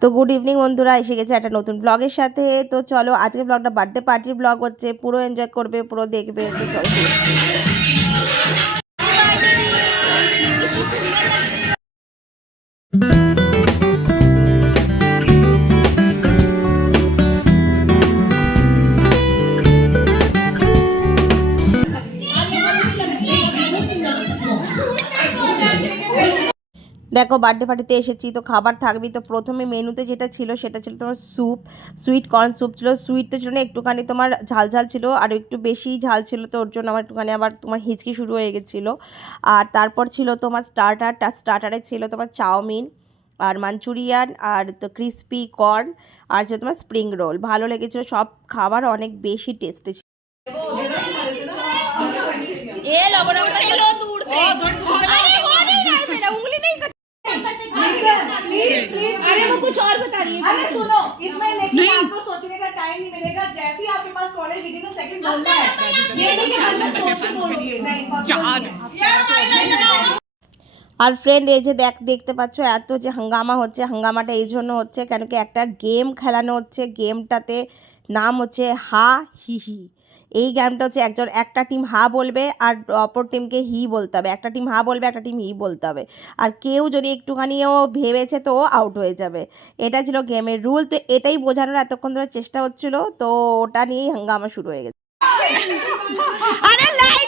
তো good evening বন্ধুরা, এসে গেছে একটা নতুন ব্লগের সাথে। তো চলো আজকে ব্লগটা বার্থডে পার্টির ব্লগ হচ্ছে। পুরো এনজয় করবে, পুরো দেখবে। তো চলো দেখো বার্থডে পার্টিতে এসেছি তো খাবার থাকবি তো প্রথমে মেনুতে যেটা ছিল সেটা ছিল তোমার স্যুপ সুইট কর্ন স্যুপ ছিল। সুইট তো ছিল না একটুখানি তোমার ঝাল ঝাল ছিল আর একটু বেশি ঝাল ছিল তো ওর জন্য আমার একটুখানি আবার তোমার হিচকি শুরু হয়ে গেছিল। আর তারপর ছিল তোমার স্টার্টার স্টার্টারে ছিল তোমার চাউমিন আর মাঞ্চুরিয়ান আর তো ক্রিস্পি কর্ন আর ছিল তোমার স্প্রিং রোল ভালো লেগেছিলো সব খাবার অনেক বেশি টেস্টি ছিল। अरे वो कुछ और बता रही है अरे सुनो इसमें लेकिन आपको सोचने का टाइम नहीं मिलेगा जैसे ही आपके पास कॉलेज विदिन अ सेकंड बोलना है ये नहीं कि अंदर सोच के बोलोगे नहीं possible नहीं है। আর ফ্রেন্ড এই যে দেখ দেখতে পাচ্ছ এত যে হাঙ্গামা হচ্ছে হাঙ্গামাটা এই জন্য হচ্ছে কেন কি একটা গেম খেলানো হচ্ছে গেমটাতে নাম হচ্ছে হা হি হি এই গেমটা হচ্ছে একজন, একটা টিম হা বলবে আর অপর টিমকে হি বলতে হবে। একটা টিম হা বলবে, একটা টিম হি বলতে হবে। আর কেউ যদি একটুখানিও ভেবেছে তো আউট হয়ে যাবে। এটা ছিল গেমের রুল তো এটাই বোঝানোর এতক্ষণ ধরে চেষ্টা হচ্ছিল। তো ওটা নিয়েই হাঙ্গামা শুরু হয়ে গেছে। আরে লাইট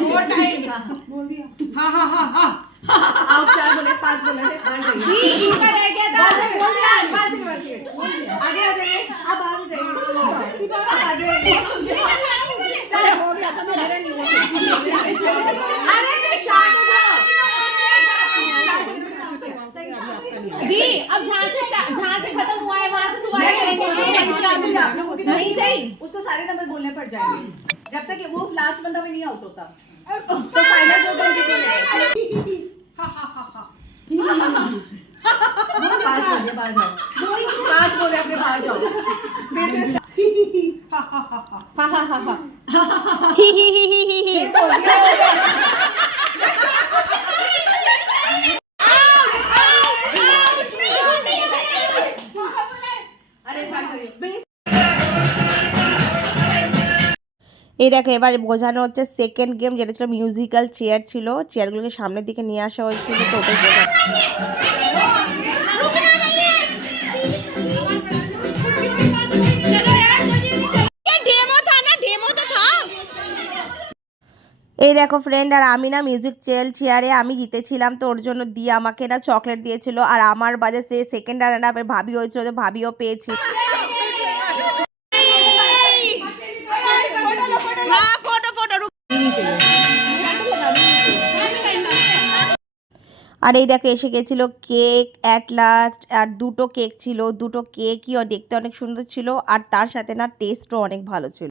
फोर टाइम हाँ हाँ हाँ हाँ बोले पाँच बोले थे बोले बोल दिया बोल दिया आगे आ जाइए अब आ जाइए आगे आगे सर हो गया अरे ये शांत हो जी अब जहाँ से जहाँ से खत्म हुआ है वहाँ से दोबारा करेंगे नहीं सही उसको सारे नंबर बोलने पड़ जाएँगे जब तक वो लास्ट बंदा भी नहीं आउट होता। तो फाइनल जो कौन जीतेगा पाँच बोलिए बाहर जाओ। पाँच बोले अपने बाहर जाओ। फिर से हा हा हा हा हा हा हा हा हा ही এই দেখো এবার বোঝানো হচ্ছে সেকেন্ড গেম যেটা ছিল মিউজিক্যাল চেয়ার ছিল। চেয়ারগুলোকে সামনের দিকে নিয়ে আসা হয়েছিল তো ওটাই এই দেখো ফ্রেন্ড আর আমি না মিউজিক চেয়ার চেয়ারে আমি জিতেছিলাম তো ওর জন্য দিয়ে আমাকে না চকলেট দিয়েছিল আর আমার বাজে সে সেকেন্ড রানার আপের ভাবি হয়েছিল তো ভাবিও পেয়েছি। আর এই দেখো, এসে গেছিল কেক অ্যাট লাস্ট আর দুটো কেক ছিল। দুটো কেকই দেখতে অনেক সুন্দর ছিল, আর তার সাথে না টেস্টও অনেক ভালো ছিল।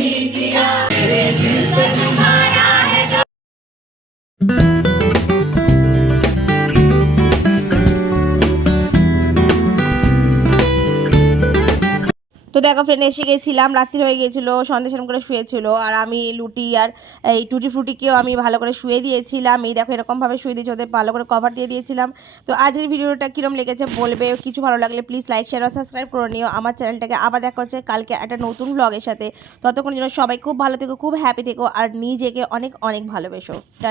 ನೀತಿಯ তো দেখো ফ্রেন্ড এসে গেছিলাম, রাত্রি হয়ে গেছিল সেরকম করে শুয়েছিল, আর আমি লুটি আর এই টুটি ফ্রুটিকেও আমি ভালো করে শুয়ে দিয়েছিলাম। এই দেখো এরকমভাবে শুয়ে দিয়েছি, ওদের ভালো করে কভার দিয়ে দিয়েছিলাম। তো আজকের ভিডিওটা কীরকম লেগেছে বলবে, কিছু ভালো লাগলে প্লিজ লাইক শেয়ার আর সাবস্ক্রাইব করে নিও। আমার চ্যানেলটাকে আবার দেখা হচ্ছে কালকে একটা নতুন ব্লগের সাথে। ততক্ষণ যেন সবাই খুব ভালো থেকো, খুব হ্যাপি থেকো, আর নিজেকে অনেক অনেক ভালোবেসো। টাটা।